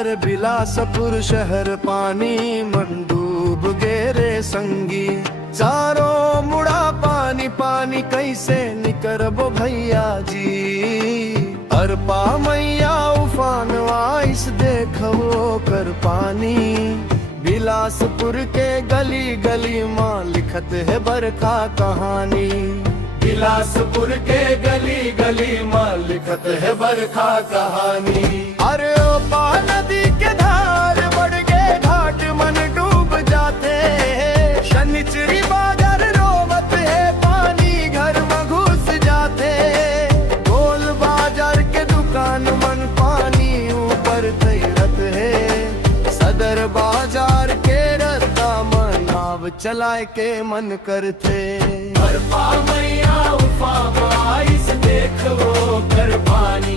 अरे बिलासपुर शहर पानी मन डूब गे रे संगी, चारों मुड़ा पानी पानी कैसे निकरबो भैया जी। अर पा मैया उफान आइस देखो कर पानी, बिलासपुर के गली गली माँ लिखत है बरखा कहानी। बिलासपुर के गली गली माँ लिखत है बरखा कहानी। अरे ओ पा नदी के धार बढ़ गए घाट मन डूब जाते, शनिचरी बाजार रोवत है पानी घर में घुस जाते। गोल बाजार के दुकान मन पानी ऊपर तैरत है, सदर बाजार के रस्ता मन नाव चलाए के मन करते। मैया उफा आइस देखो कर पानी,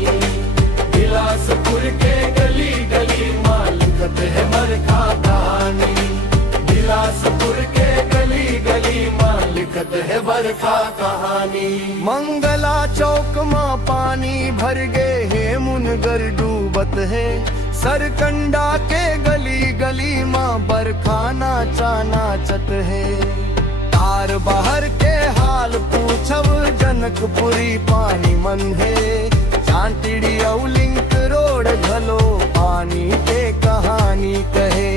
बिलासपुर के गली गली माँ लिखत है बरखा कहानी। बिलासपुर के गली गली माँ लिखत है बरखा कहानी। मंगला चौक माँ पानी भर गए है मुनगर डूबत है, सरकंडा के गली गली माँ बरखा नाचा नाचत है। तार बाहर के हाल पूछब जनकपुरी पानी मन है, चांटिड़ी लिंक रोड घलो पानी के कहानी कहे।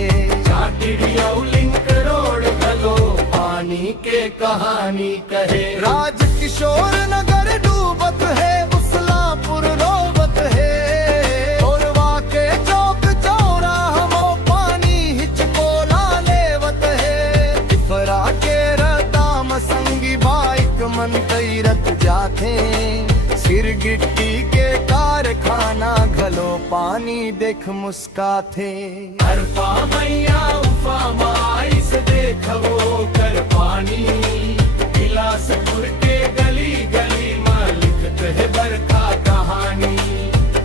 चांटिड़ी लिंक रोड घलो पानी के कहानी कहे। राजकिशोर नगर डूबत है, उसलापुर रोबत है, और वाके चौक चौराहा मो पानी हिचकोला लेवत है। इफरा के रदाम संगी बाइक मन तैरत जाते, सिर गिट्टी के कारखाना घलो पानी देख मुस्काते। हर पा मैया उफा आइस देखो कर पानी, बिलासपुर के गली गली माँ लिखत है बरखा कहानी।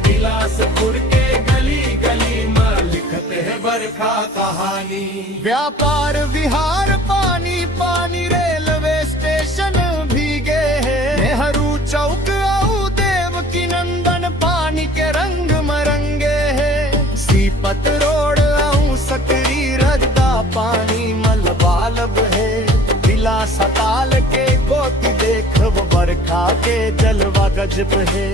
बिलासपुर के गली गली माँ लिखत है बरखा कहानी। व्यापार विहार पानी पानी, रेलवे स्टेशन भीगे है, नेहरू चौक देवकी नंदन पानी के रंग मरंगे है। सीपत रोड सकरी रद्दा पानी मलबालब है, बिलासताल के गोती देखब बरखा के जलवा गजब है।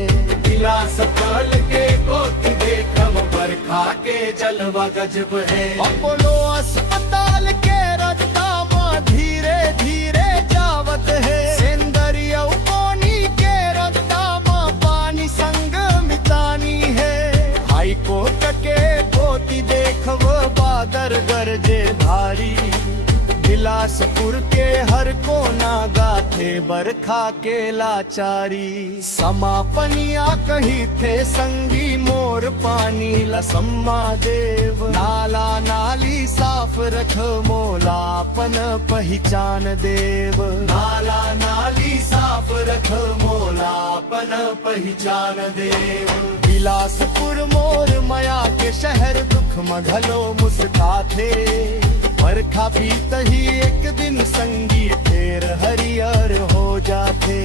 बिलासताल के गोती देखब बरखा के जलवा गजब है। अपोलो अस्पताल के रद्दा माँ धीरे धीरे जावत है, सेंदरिया पानी के रद्दा माँ पानी संग मितानी है। हाई कोर्ट के गोती देखब बादर गरजे भारी, बिलासपुर के हर कोना गाथे बरखा के लाचारी। समापनिया कही थे संगी मोर पानी लसम्मा देव, नाला नाली साफ रख मोलापन पहचान देव। नाला नाली साफ रख मोलापन पहचान देव। बिलासपुर मोर मया के शहर दुख मघलो मुस्काथे, बरखा भी तही एक दिन संगी फेर हरियर हो जाते।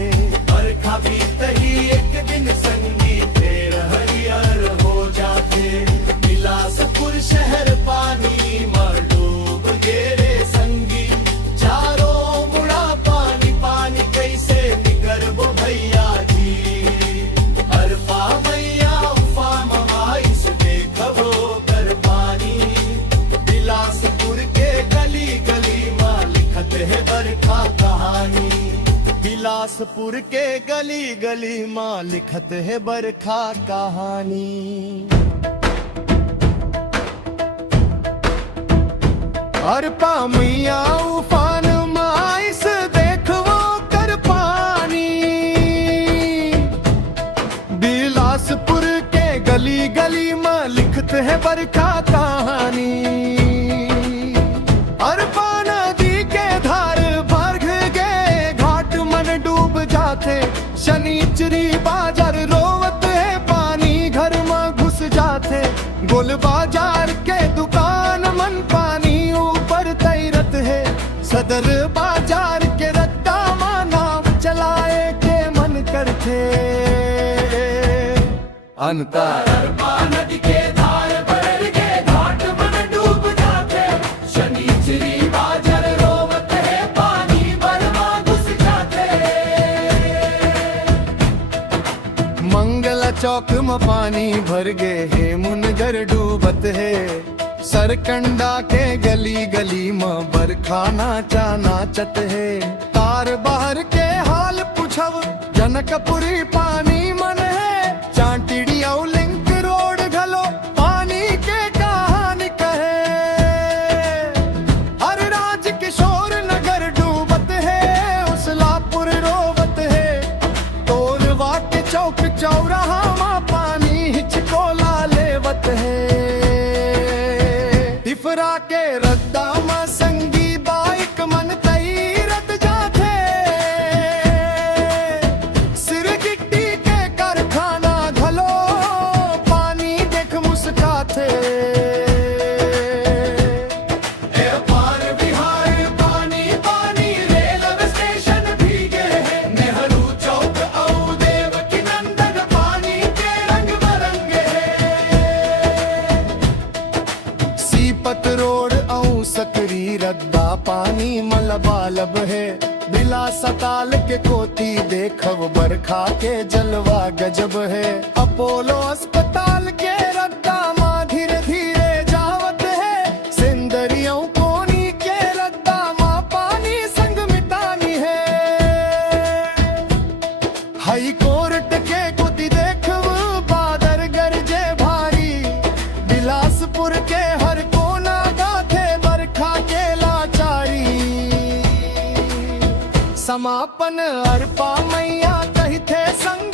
बरखा भी तही एक दिन संगी फेर हरियर हो जाते। बिलासपुर शहर पानी में डूब गे रे संगी, चारों मुड़ा पानी पानी कैसे निकरबो भैया जी। हर पा मैया उफा आइस देखबो कर पानी, बिलासपुर के गली गली माँ लिखत है बरखा कहानी। बिलासपुर के गली गली माँ लिखत है बरखा कहानी। हर पा मैया उफान आइस देखो कर पानी, बिलासपुर के गली गली माँ लिखत है बरखा कहानी। हर पा नदी के धार भर गए घाट मन डूब जाते, शनिचरी बाजार रोवत है पानी घर में घुस जाते। गोल बाजार के दुकान मन पानी ऊपर तैरत है, सदर बाजार के रद्दा माँ नाव चलाए के मन करते। अंतर नदी के धार बढ़ में पानी भर गे हे मुनगर डूबत है। सरकंडा के गली गली में बरखा नाचा नाचत है। तार बाहर के हाल पूछव जनकपुरी पानी मन है। चांटिड़ी औ लिंक रोड घलो पानी के कहानी कहे। हर राज किशोर नगर डूबत है, उसलापुर रोवत है। तोरवा के चौक चौराहा मा पानी हिचकोला लेवत है। तिफरा के रद्दा मा संगी बाइक मन तई रद जाथे। सिर गिट्टी के कारखाना घलो पानी देख मुस्काथे। ए पार बिहार पानी पानी रेलवे स्टेशन भीगे है। नेहरू चौक औ देवकी नंदन पानी के रंग बरंगे है। सीपत रोड औ सकरी रद्दा पानी मलबालब है। बिला सताल के कोती देखव बरखा के जलवा गजब है। अपोलो अस्पताल के रद्दा माँ धीरे धीरे जावत है। सिंदरियों कोनी के रद्दा माँ पानी संग मिटानी है। हाई कोर्ट के कोती देखव बादर गरजे भारी। बिलासपुर के हर कोना गाथे बरखा के लाचारी। समापन अर्पा मैया कही थे संग